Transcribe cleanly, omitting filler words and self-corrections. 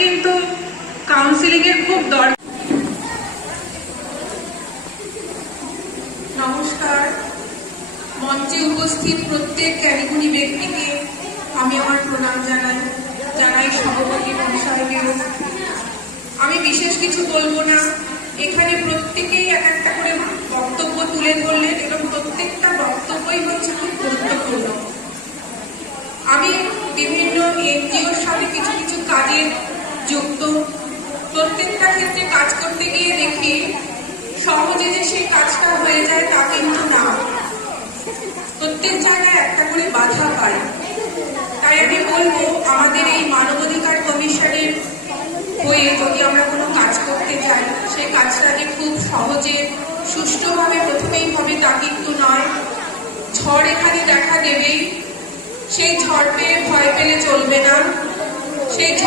কিন্তু কাউন্সিলিং এর খুব দরকার। নমস্কার, মঞ্চে উপস্থিত প্রত্যেক জ্ঞানীগুণী ব্যক্তিকে আমি আমার প্রণাম জানাই সভাপতি মহাশয়কেও। আমি বিশেষ কিছু বলবো না, এখানে প্রত্যেকেই এক একটা করে বক্তব্য তুলে ধরলেন এবং প্রত্যেকটা বক্তব্যই হচ্ছে খুব গুরুত্বপূর্ণ। আমি বিভিন্ন এনজিওর সাথে কিছু কিছু কাজে যুক্ত। প্রত্যেকটা ক্ষেত্রে কাজ করতে গিয়ে দেখি সহজে যে সেই কাজটা হয়ে যায় তা কিন্তু না, প্রত্যেক জায়গায় একটা করে বাধা পাই। তাই আমি বলবো, আমাদের এই মানবাধিকার কমিশনের হয়ে যদি আমরা কোনো কাজ করতে চাই, সেই কাজটাকে খুব সহজে সুষ্ঠুভাবে প্রথমেই হবে তা কিন্তু নয়। ঝড় এখানে দেখা দেবেই, সেই ঝড় পেয়ে ভয় পেলে চলবে না। সেই ঝড়